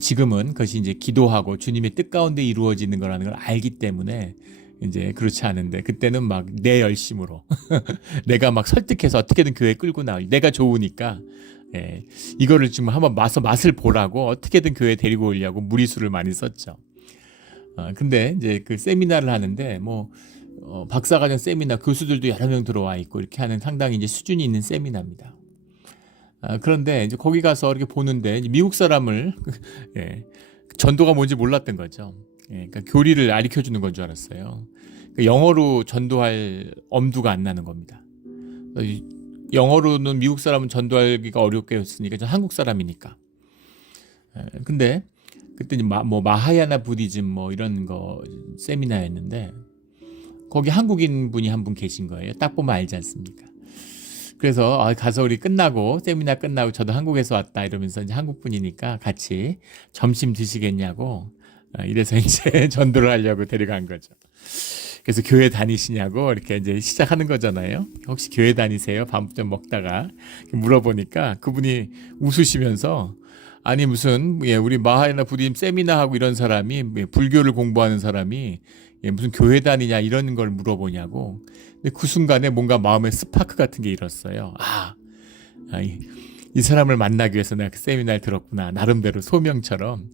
지금은 그것이 이제 기도하고 주님의 뜻 가운데 이루어지는 거라는 걸 알기 때문에 이제 그렇지 않은데, 그때는 막 내 열심으로 내가 막 설득해서 어떻게든 교회 끌고 나올, 내가 좋으니까 이거를 지금 한번 맛을 보라고 어떻게든 교회 데리고 오려고 무리수를 많이 썼죠. 근데 이제 그 세미나를 하는데 뭐 박사과정 세미나 교수들도 여러 명 들어와 있고 이렇게 하는 상당히 이제 수준이 있는 세미나입니다. 그런데 이제 거기 가서 이렇게 보는데 미국 사람을 전도가 뭔지 몰랐던 거죠. 그러니까 교리를 가르쳐 주는 건 줄 알았어요. 그러니까 영어로 전도할 엄두가 안 나는 겁니다. 영어로는 미국 사람은 전도하기가 어렵게 했으니까, 저 한국 사람이니까. 근데 그때 뭐 마하야나 부디즘 뭐 이런 거 세미나였는데, 거기 한국인 분이 한 분 계신 거예요. 딱 보면 알지 않습니까? 그래서 가서 우리 세미나 끝나고 저도 한국에서 왔다 이러면서 이제 한국 분이니까 같이 점심 드시겠냐고, 이래서 이제 전도를 하려고 데려간 거죠. 그래서 교회 다니시냐고 이렇게 이제 시작하는 거잖아요. 혹시 교회 다니세요? 밤좀 먹다가 물어보니까 그분이 웃으시면서, 아니 무슨 우리 마하야나 부디즘 세미나하고 이런 사람이, 불교를 공부하는 사람이 무슨 교회 다니냐 이런 걸 물어보냐고. 근데 그 순간에 뭔가 마음에 스파크 같은 게 일었어요. 이 사람을 만나기 위해서 내가 그 세미나를 들었구나. 나름대로 소명처럼.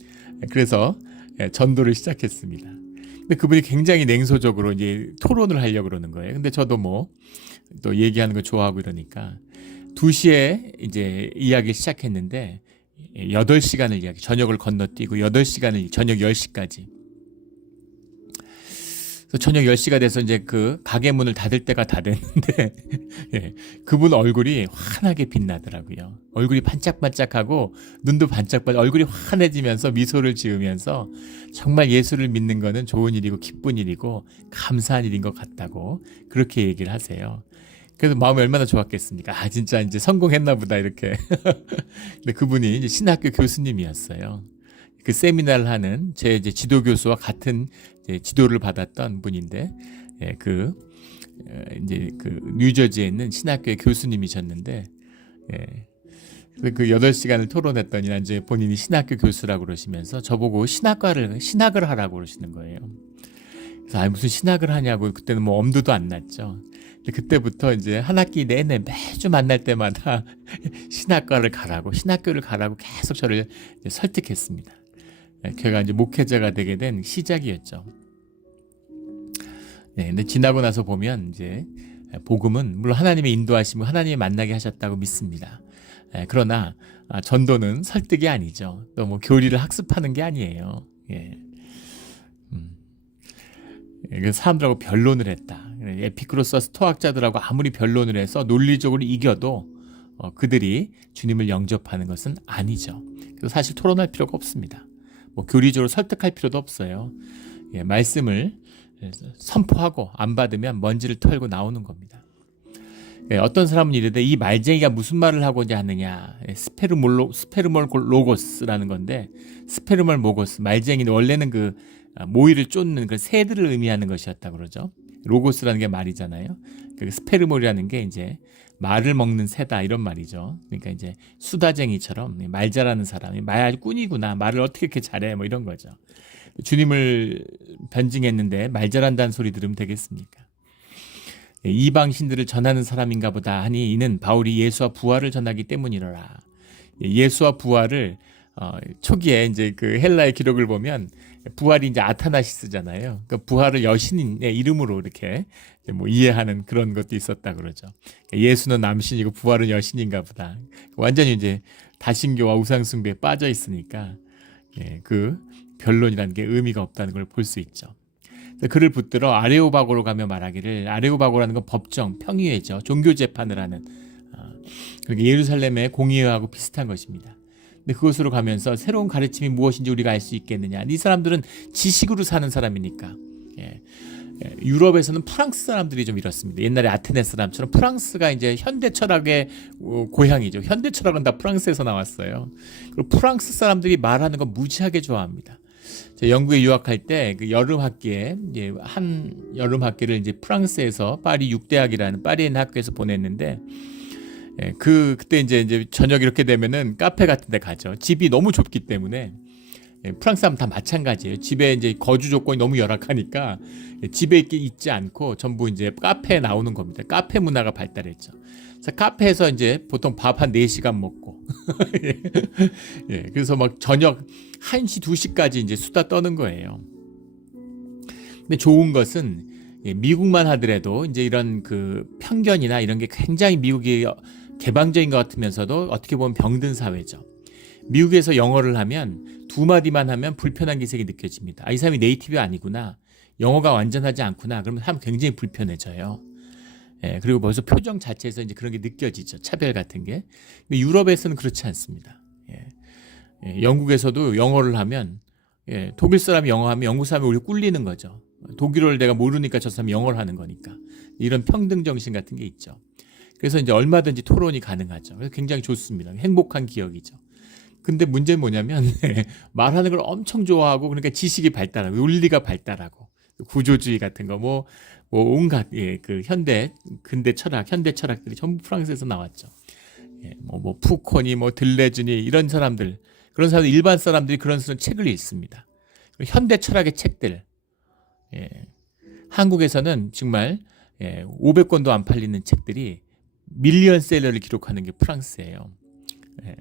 그래서 전도를 시작했습니다. 근데 그분이 굉장히 냉소적으로 이제 토론을 하려고 그러는 거예요. 근데 저도 뭐 또 얘기하는 거 좋아하고 이러니까 2시에 이제 이야기를 시작했는데 8시간을 이야기, 저녁을 건너뛰고 8시간을 저녁 10시까지. 저녁 10시가 돼서 이제 그 가게 문을 닫을 때가 다 됐는데 예, 그분 얼굴이 환하게 빛나더라고요. 얼굴이 반짝반짝하고 눈도 반짝반짝, 얼굴이 환해지면서 미소를 지으면서 정말 예수를 믿는 거는 좋은 일이고 기쁜 일이고 감사한 일인 것 같다고 그렇게 얘기를 하세요. 그래서 마음이 얼마나 좋았겠습니까? 진짜 이제 성공했나 보다 이렇게. 근데 그분이 이제 신학교 교수님이었어요. 그 세미나를 하는 제 이제 지도 교수와 같은 이제 지도를 받았던 분인데, 이제 그 뉴저지에 있는 신학교의 교수님이셨는데, 그 8시간을 토론했더니 이제 본인이 신학교 교수라고 그러시면서 저보고 신학을 하라고 그러시는 거예요. 그래서 무슨 신학을 하냐고. 그때는 뭐 엄두도 안 났죠. 근데 그때부터 이제 한 학기 내내 매주 만날 때마다 신학교를 가라고 계속 저를 설득했습니다. 걔가 이제 목회자가 되게 된 시작이었죠. 근데 지나고 나서 보면 이제 복음은 물론 하나님의 인도하심을 하나님이 만나게 하셨다고 믿습니다. 그러나 전도는 설득이 아니죠. 또 뭐 교리를 학습하는 게 아니에요. 그래서 사람들하고 변론을 했다. 에피쿠로스와 스토학자들하고 아무리 변론을 해서 논리적으로 이겨도 그들이 주님을 영접하는 것은 아니죠. 그래서 사실 토론할 필요가 없습니다. 뭐 교리적으로 설득할 필요도 없어요. 말씀을 선포하고 안 받으면 먼지를 털고 나오는 겁니다. 어떤 사람은 이르되 이 말쟁이가 무슨 말을 하고자 하느냐. 스페르몰 로고스라는 건데, 스페르몰 모고스, 말쟁이는 원래는 그 모이를 쫓는 그 새들을 의미하는 것이었다 그러죠. 로고스라는 게 말이잖아요. 그 스페르몰이라는 게 이제 말을 먹는 새다 이런 말이죠. 그러니까 이제 수다쟁이처럼 말 잘하는 사람이 말꾼이구나, 말을 어떻게 이렇게 잘해 뭐 이런 거죠. 주님을 변증했는데 말 잘한다는 소리 들으면 되겠습니까? 이방 신들을 전하는 사람인가 보다 하니 이는 바울이 예수와 부활을 전하기 때문이로라. 예수와 부활을 초기에 이제 그 헬라의 기록을 보면 부활이 이제 아타나시스잖아요. 그 부활을 여신의 이름으로 이렇게 뭐 이해하는 그런 것도 있었다 그러죠. 예수는 남신이고 부활은 여신인가 보다. 완전히 이제 다신교와 우상숭배에 빠져 있으니까 그 변론이라는 게 의미가 없다는 걸 볼 수 있죠. 그를 붙들어 아레오바고로 가며 말하기를, 아레오바고라는 건 법정, 평의회죠. 종교 재판을 하는. 그러니까 예루살렘의 공의회하고 비슷한 것입니다. 근데 그곳으로 가면서 새로운 가르침이 무엇인지 우리가 알 수 있겠느냐. 이 사람들은 지식으로 사는 사람이니까. 유럽에서는 프랑스 사람들이 좀 이렇습니다. 옛날에 아테네 사람처럼 프랑스가 이제 현대 철학의 고향이죠. 현대 철학은 다 프랑스에서 나왔어요. 그리고 프랑스 사람들이 말하는 거 무지하게 좋아합니다. 제가 영국에 유학할 때 그 여름 학기에 이제 한 여름 학기를 이제 프랑스에서 파리 6대학이라는 파리에 있는 학교에서 보냈는데, 그때 이제 저녁 이렇게 되면은 카페 같은 데 가죠. 집이 너무 좁기 때문에. 프랑스 사람 다 마찬가지예요. 집에 이제 거주 조건이 너무 열악하니까 집에 있지 않고 전부 이제 카페에 나오는 겁니다. 카페 문화가 발달했죠. 그래서 카페에서 이제 보통 밥 한 4시간 먹고 그래서 막 저녁 1시, 2시까지 이제 수다 떠는 거예요. 근데 좋은 것은 미국만 하더라도 이제 이런 그 편견이나 이런 게 굉장히 미국이 개방적인 것 같으면서도 어떻게 보면 병든 사회죠. 미국에서 영어를 하면 2마디만 하면 불편한 기색이 느껴집니다. 이 사람이 네이티브 아니구나, 영어가 완전하지 않구나, 그러면 하면 굉장히 불편해져요. 그리고 벌써 표정 자체에서 이제 그런 게 느껴지죠. 차별 같은 게. 근데 유럽에서는 그렇지 않습니다. 영국에서도 영어를 하면 독일 사람이 영어하면 영국 사람이 우리 꿀리는 거죠. 독일어를 내가 모르니까 저 사람이 영어를 하는 거니까. 이런 평등 정신 같은 게 있죠. 그래서 이제 얼마든지 토론이 가능하죠. 그래서 굉장히 좋습니다. 행복한 기억이죠. 근데 문제는 뭐냐면 말하는 걸 엄청 좋아하고, 그러니까 지식이 발달하고 논리가 발달하고 구조주의 같은 거 뭐 온갖 그 근대 철학들이 전부 프랑스에서 나왔죠. 뭐 푸코니 뭐 들레즈니 이런 사람들, 그런 사람들, 일반 사람들이 그런 책을 읽습니다. 현대 철학의 책들, 한국에서는 정말 500권도 안 팔리는 책들이 밀리언셀러를 기록하는 게 프랑스예요. 예.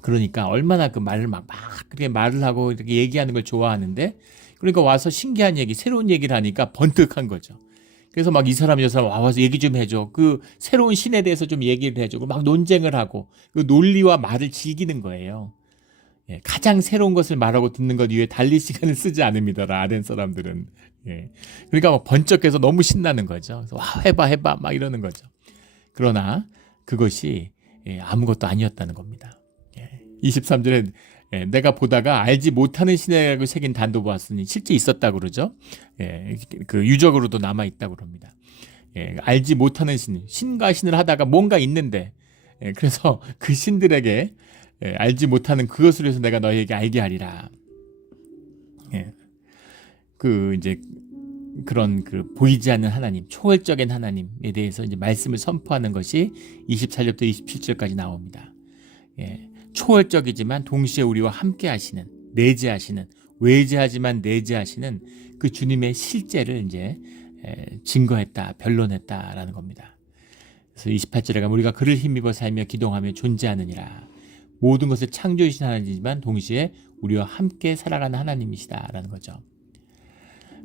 그러니까 얼마나 그 말을 막 그렇게 말을 하고 이렇게 얘기하는 걸 좋아하는데, 그러니까 와서 신기한 얘기, 새로운 얘기를 하니까 번뜩한 거죠. 그래서 막 이 사람 저 사람 와서 얘기 좀 해줘. 그 새로운 신에 대해서 좀 얘기를 해줘. 막 논쟁을 하고 그 논리와 말을 즐기는 거예요. 예, 가장 새로운 것을 말하고 듣는 것 이외에 달리 시간을 쓰지 않습니다. 아덴 사람들은. 예. 그러니까 막 번쩍해서 너무 신나는 거죠. 그래서 와, 해봐 막 이러는 거죠. 그러나 그것이 아무것도 아니었다는 겁니다. 23절에 내가 보다가 알지 못하는 신이라고 새긴 단도 보았으니 실제 있었다고 그러죠. 그 유적으로도 남아 있다고 그럽니다. 알지 못하는 신과 신을 하다가 뭔가 있는데, 그래서 그 신들에게 알지 못하는 그것으로 해서 내가 너희에게 알게 하리라. 그 이제 그런 그 보이지 않는 하나님, 초월적인 하나님에 대해서 이제 말씀을 선포하는 것이 24절부터 27절까지 나옵니다. 초월적이지만 동시에 우리와 함께 하시는, 내재하시는, 외재하지만 내재하시는 그 주님의 실제를 이제 증거했다, 변론했다라는 겁니다. 그래서 28절에 가면 우리가 그를 힘입어 살며 기동하며 존재하느니라. 모든 것을 창조하신 하나님이지만 동시에 우리와 함께 살아가는 하나님이시다라는 거죠.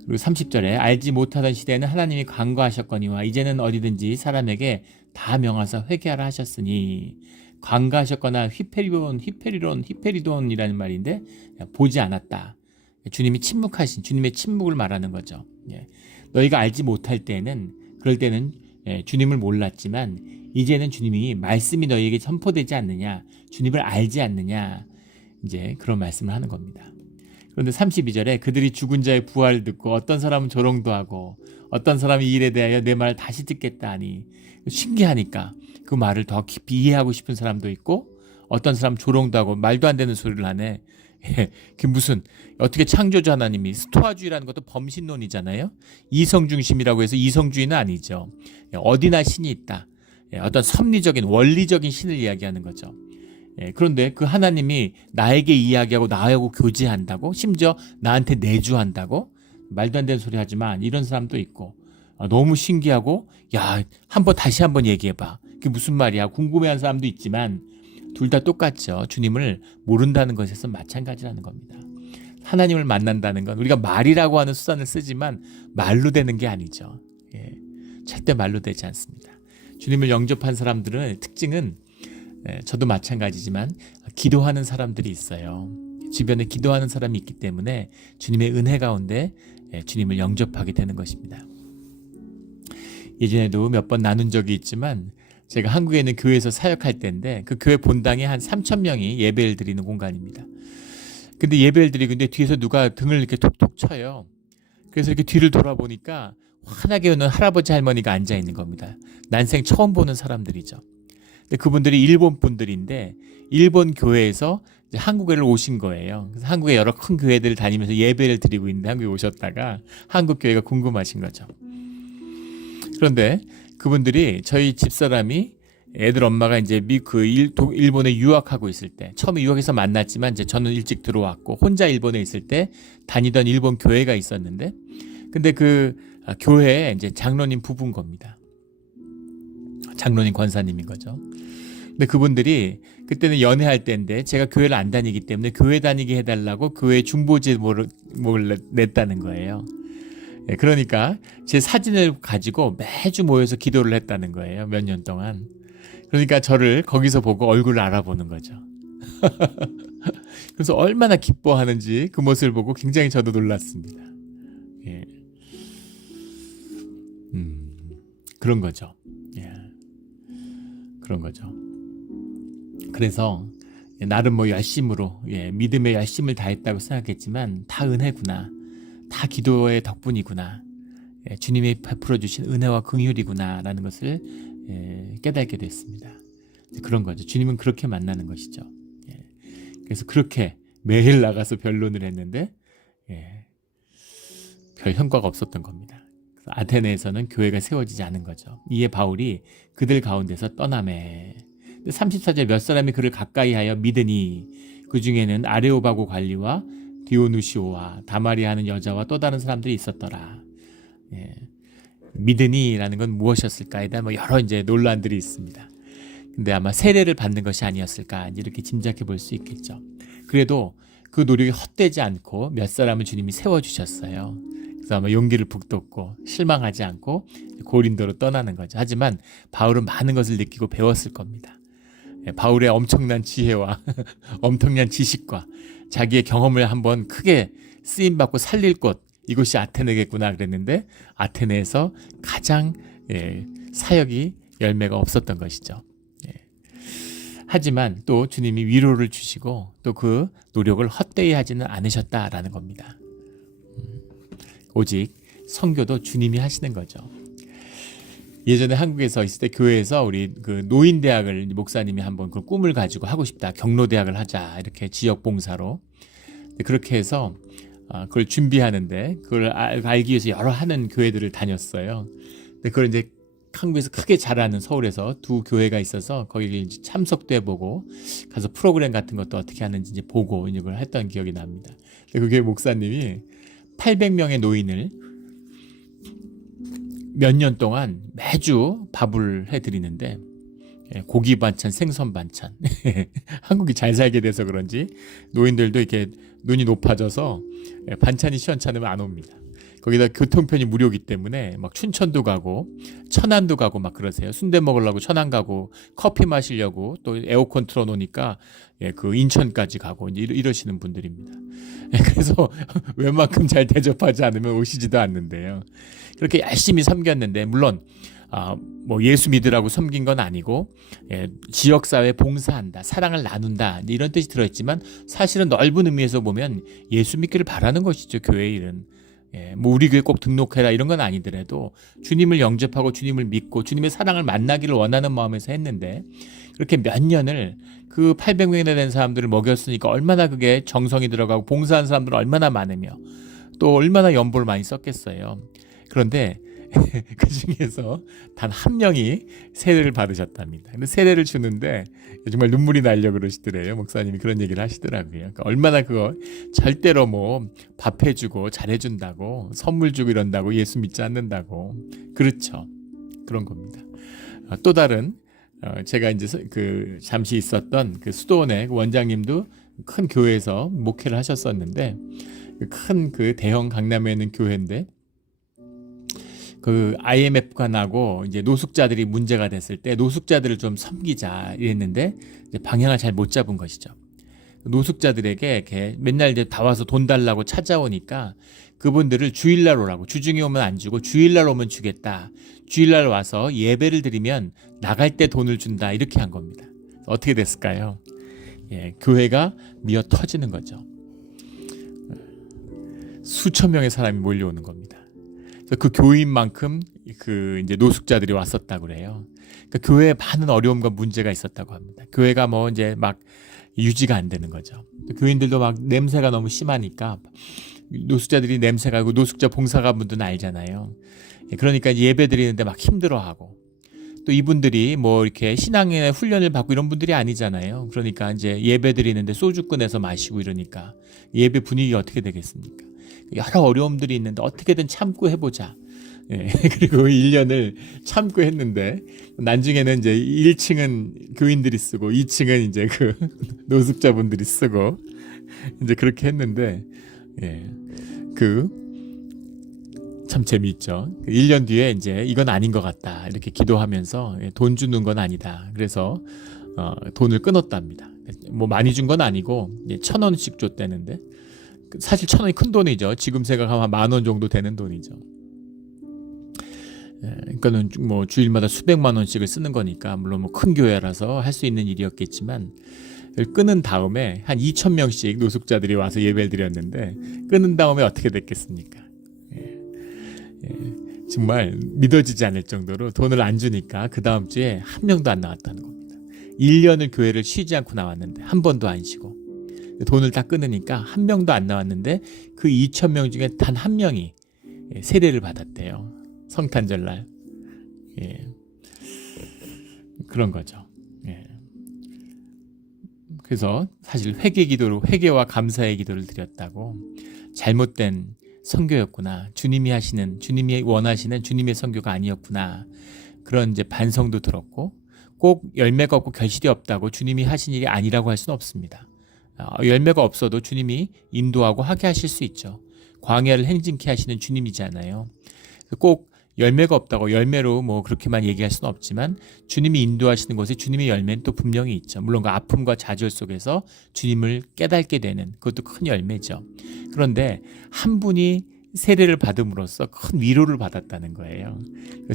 그리고 30절에 알지 못하던 시대에는 하나님이 간과하셨거니와 이제는 어디든지 사람에게 다 명하사 회개하라 하셨으니, 관가하셨거나 히페리돈이라는 말인데 보지 않았다. 주님이 침묵하신, 주님의 침묵을 말하는 거죠. 너희가 알지 못할 때는, 그럴 때는 주님을 몰랐지만 이제는 주님이 말씀이 너희에게 선포되지 않느냐, 주님을 알지 않느냐, 이제 그런 말씀을 하는 겁니다. 그런데 32절에 그들이 죽은 자의 부활을 듣고 어떤 사람은 조롱도 하고 어떤 사람은 이 일에 대하여 내 말을 다시 듣겠다 하니, 신기하니까 그 말을 더 깊이 이해하고 싶은 사람도 있고, 어떤 사람 조롱도 하고 말도 안 되는 소리를 하네. 그 무슨 어떻게 창조주 하나님이, 스토아주의라는 것도 범신론이잖아요. 이성중심이라고 해서 이성주의는 아니죠. 어디나 신이 있다. 어떤 섭리적인 원리적인 신을 이야기하는 거죠. 그런데 그 하나님이 나에게 이야기하고 나하고 교제한다고, 심지어 나한테 내주한다고, 말도 안 되는 소리 하지만 이런 사람도 있고, 너무 신기하고, 야, 다시 한번 얘기해봐. 그게 무슨 말이야? 궁금해하는 사람도 있지만 둘 다 똑같죠. 주님을 모른다는 것에서 마찬가지라는 겁니다. 하나님을 만난다는 건 우리가 말이라고 하는 수단을 쓰지만 말로 되는 게 아니죠. 절대 말로 되지 않습니다. 주님을 영접한 사람들의 특징은, 저도 마찬가지지만 기도하는 사람들이 있어요. 주변에 기도하는 사람이 있기 때문에 주님의 은혜 가운데 주님을 영접하게 되는 것입니다. 예전에도 몇 번 나눈 적이 있지만, 제가 한국에 있는 교회에서 사역할 때인데 그 교회 본당에 한 3,000명이 예배를 드리는 공간입니다. 근데 예배를 드리고 있는데 뒤에서 누가 등을 이렇게 톡톡 쳐요. 그래서 이렇게 뒤를 돌아보니까 환하게 웃는 할아버지 할머니가 앉아 있는 겁니다. 난생 처음 보는 사람들이죠. 근데 그분들이 일본 분들인데 일본 교회에서 이제 한국에 오신 거예요. 그래서 한국의 여러 큰 교회들을 다니면서 예배를 드리고 있는데 한국에 오셨다가 한국 교회가 궁금하신 거죠. 그런데 그분들이 저희 집사람이 애들 엄마가 이제 일본에 유학하고 있을 때, 처음에 유학해서 만났지만 이제 저는 일찍 들어왔고 혼자 일본에 있을 때 다니던 일본 교회가 있었는데, 근데 그 교회에 이제 장로님 부부인 겁니다. 장로님 권사님인 거죠. 근데 그분들이 그때는 연애할 때인데 제가 교회를 안 다니기 때문에 교회 다니게 해달라고 교회 중보제를 냈다는 거예요. 그러니까 제 사진을 가지고 매주 모여서 기도를 했다는 거예요. 몇 년 동안. 그러니까 저를 거기서 보고 얼굴을 알아보는 거죠. 그래서 얼마나 기뻐하는지 그 모습을 보고 굉장히 저도 놀랐습니다. 그런 거죠. 그런 거죠. 그래서 나름 열심으로, 믿음의 열심을 다했다고 생각했지만 다 은혜구나. 다 기도의 덕분이구나. 주님이 베풀어 주신 은혜와 긍휼이구나 라는 것을 깨닫게 됐습니다. 그런 거죠. 주님은 그렇게 만나는 것이죠. 그래서 그렇게 매일 나가서 변론을 했는데 별 성과가 없었던 겁니다. 그래서 아테네에서는 교회가 세워지지 않은 거죠. 이에 바울이 그들 가운데서 떠나매. 34절 몇 사람이 그를 가까이하여 믿으니 그 중에는 아레오바고 관리와 디오누시오와 다마리아 하는 여자와 또 다른 사람들이 있었더라. 예. 믿으니라는 건 무엇이었을까에 대한 뭐 여러 이제 논란들이 있습니다. 근데 아마 세례를 받는 것이 아니었을까 이렇게 짐작해 볼 수 있겠죠. 그래도 그 노력이 헛되지 않고 몇 사람을 주님이 세워주셨어요. 그래서 아마 용기를 북돋고 실망하지 않고 고린도로 떠나는 거죠. 하지만 바울은 많은 것을 느끼고 배웠을 겁니다. 바울의 엄청난 지혜와 엄청난 지식과 자기의 경험을 한번 크게 쓰임받고 살릴 곳, 이곳이 아테네겠구나 그랬는데 아테네에서 가장 사역이 열매가 없었던 것이죠. 하지만 또 주님이 위로를 주시고 또 그 노력을 헛되이 하지는 않으셨다라는 겁니다. 오직 선교도 주님이 하시는 거죠. 예전에 한국에서 있을 때 교회에서 우리 그 노인대학을 목사님이 한번 그 꿈을 가지고 하고 싶다. 경로대학을 하자. 이렇게 지역 봉사로. 그렇게 해서 그걸 준비하는데 그걸 알기 위해서 여러 하는 교회들을 다녔어요. 근데 그걸 이제 한국에서 크게 잘하는 서울에서 두 교회가 있어서 거기 이제 참석도 해보고 가서 프로그램 같은 것도 어떻게 하는지 이제 보고 이걸 했던 기억이 납니다. 그 교회 목사님이 800명의 노인을 몇 년 동안 매주 밥을 해드리는데 고기 반찬, 생선 반찬. 한국이 잘 살게 돼서 그런지 노인들도 이렇게 눈이 높아져서 반찬이 시원찮으면 안 옵니다. 거기다 교통편이 무료이기 때문에 막 춘천도 가고 천안도 가고 막 그러세요. 순대 먹으려고 천안 가고 커피 마시려고 또 에어컨 틀어놓으니까 그 인천까지 가고 이러시는 분들입니다. 그래서 웬만큼 잘 대접하지 않으면 오시지도 않는데요. 그렇게 열심히 섬겼는데 물론 뭐 예수 믿으라고 섬긴 건 아니고 지역사회 봉사한다, 사랑을 나눈다 이런 뜻이 들어있지만 사실은 넓은 의미에서 보면 예수 믿기를 바라는 것이죠. 교회의 일은. 뭐 우리 교회 꼭 등록해라 이런 건 아니더라도 주님을 영접하고 주님을 믿고 주님의 사랑을 만나기를 원하는 마음에서 했는데 그렇게 몇 년을 그 800명이나 된 사람들을 먹였으니까 얼마나 그게 정성이 들어가고 봉사한 사람들은 얼마나 많으며 또 얼마나 연보를 많이 썼겠어요. 그런데 그 중에서 단 한 명이 세례를 받으셨답니다. 근데 세례를 주는데 정말 눈물이 나려 그러시더래요. 목사님이 그런 얘기를 하시더라고요. 그러니까 얼마나 그거 절대로 뭐 밥 해주고 잘해준다고 선물 주고 이런다고 예수 믿지 않는다고 그렇죠. 그런 겁니다. 또 다른 제가 이제 그 잠시 있었던 그 수도원의 원장님도 큰 교회에서 목회를 하셨었는데 큰 그 대형 강남에 있는 교회인데 그 IMF가 나고 이제 노숙자들이 문제가 됐을 때 노숙자들을 좀 섬기자 이랬는데 이제 방향을 잘 못 잡은 것이죠. 노숙자들에게 이렇게 맨날 이제 다 와서 돈 달라고 찾아오니까 그분들을 주일날 오라고 주중에 오면 안 주고 주일날 오면 주겠다. 주일날 와서 예배를 드리면 나갈 때 돈을 준다 이렇게 한 겁니다. 어떻게 됐을까요? 교회가 미어 터지는 거죠. 수천 명의 사람이 몰려오는 겁니다. 그 교인만큼 그 이제 노숙자들이 왔었다고 그래요. 그러니까 교회에 많은 어려움과 문제가 있었다고 합니다. 교회가 뭐 이제 막 유지가 안 되는 거죠. 교인들도 막 냄새가 너무 심하니까 노숙자들이 냄새가 나고 노숙자 봉사가분들은 알잖아요. 그러니까 예배 드리는데 막 힘들어하고 또 이분들이 뭐 이렇게 신앙의 훈련을 받고 이런 분들이 아니잖아요. 그러니까 이제 예배 드리는데 소주 꺼내서 마시고 이러니까 예배 분위기가 어떻게 되겠습니까? 여러 어려움들이 있는데 어떻게든 참고 해보자. 그리고 1년을 참고 했는데 나중에는 이제 1층은 교인들이 쓰고 2층은 이제 그 노숙자분들이 쓰고 이제 그렇게 했는데 그 참 재미있죠. 1년 뒤에 이제 이건 아닌 것 같다 이렇게 기도하면서 돈 주는 건 아니다. 그래서 돈을 끊었답니다. 뭐 많이 준 건 아니고 1,000원씩 줬다는데 사실 1,000원이 큰 돈이죠. 지금 생각하면 10,000원 정도 되는 돈이죠. 그러니까는 뭐 주일마다 수백만 원씩을 쓰는 거니까 물론 뭐 큰 교회라서 할 수 있는 일이었겠지만 끊은 다음에 한 2,000명씩 노숙자들이 와서 예배를 드렸는데 끊은 다음에 어떻게 됐겠습니까? 정말 믿어지지 않을 정도로 돈을 안 주니까 그 다음 주에 한 명도 안 나왔다는 겁니다. 1년을 교회를 쉬지 않고 나왔는데 한 번도 안 쉬고 돈을 다 끊으니까 한 명도 안 나왔는데 그 2,000명 중에 단 한 명이 세례를 받았대요. 성탄절날. 그런 거죠. 그래서 사실 회개와 감사의 기도를 드렸다고 잘못된 선교였구나. 주님이 원하시는 주님의 선교가 아니었구나. 그런 이제 반성도 들었고, 꼭 열매가 없고 결실이 없다고 주님이 하신 일이 아니라고 할 수는 없습니다. 열매가 없어도 주님이 인도하고 하게 하실 수 있죠. 광야를 행진케 하시는 주님이잖아요. 꼭 열매가 없다고 열매로 뭐 그렇게만 얘기할 수는 없지만 주님이 인도하시는 곳에 주님의 열매는 또 분명히 있죠. 물론 그 아픔과 좌절 속에서 주님을 깨닫게 되는 그것도 큰 열매죠. 그런데 한 분이 세례를 받음으로써 큰 위로를 받았다는 거예요.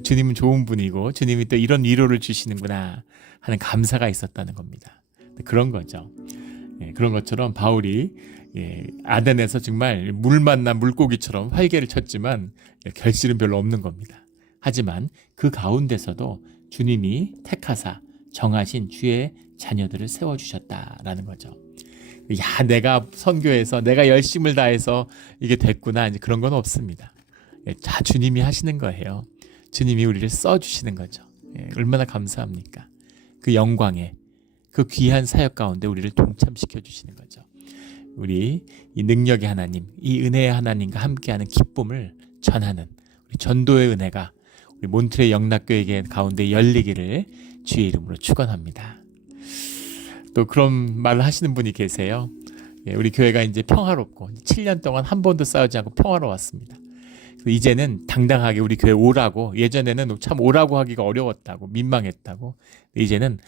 주님은 좋은 분이고 주님이 또 이런 위로를 주시는구나 하는 감사가 있었다는 겁니다. 그런 거죠. 그런 것처럼 바울이 아덴에서 정말 물 만난 물고기처럼 활개를 쳤지만 결실은 별로 없는 겁니다. 하지만 그 가운데서도 주님이 택하사 정하신 주의 자녀들을 세워주셨다라는 거죠. 야, 내가 선교해서 내가 열심을 다해서 이게 됐구나, 이제 그런 건 없습니다. 다 주님이 하시는 거예요. 주님이 우리를 써주시는 거죠. 얼마나 감사합니까? 그 영광에, 그 귀한 사역 가운데 우리를 동참시켜 주시는 거죠. 우리 이 능력의 하나님, 이 은혜의 하나님과 함께하는 기쁨을 전하는 우리 전도의 은혜가 우리 몬트레 영락교회 가운데 열리기를 주의 이름으로 축원합니다. 또 그런 말을 하시는 분이 계세요. 우리 교회가 이제 평화롭고 7년 동안 한 번도 싸우지 않고 평화로웠습니다. 이제는 당당하게 우리 교회 오라고, 예전에는 참 오라고 하기가 어려웠다고, 민망했다고, 이제는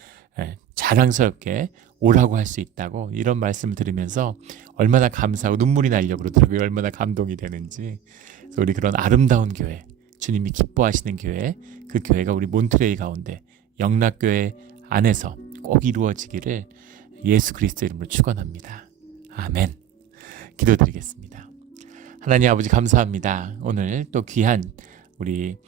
자랑스럽게 오라고 할 수 있다고, 이런 말씀을 들으면서 얼마나 감사하고 눈물이 나려고 그러더라고요. 얼마나 감동이 되는지. 그래서 우리 그런 아름다운 교회, 주님이 기뻐하시는 교회, 그 교회가 우리 몬트레이 가운데 영락교회 안에서 꼭 이루어지기를 예수 그리스도 이름으로 축원합니다. 아멘. 기도드리겠습니다. 하나님 아버지 감사합니다. 오늘 또 귀한 우리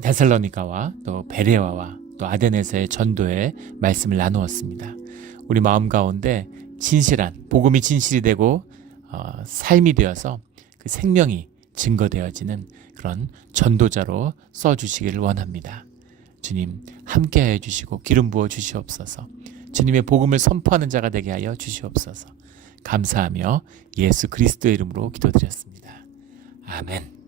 데살로니가와 또 베레아와 또 아데네서의 전도의 말씀을 나누었습니다. 우리 마음 가운데 진실한 복음이 진실이 되고 삶이 되어서 그 생명이 증거되어지는 그런 전도자로 써주시기를 원합니다. 주님 함께하여 주시고 기름 부어 주시옵소서. 주님의 복음을 선포하는 자가 되게 하여 주시옵소서. 감사하며 예수 그리스도의 이름으로 기도드렸습니다. 아멘.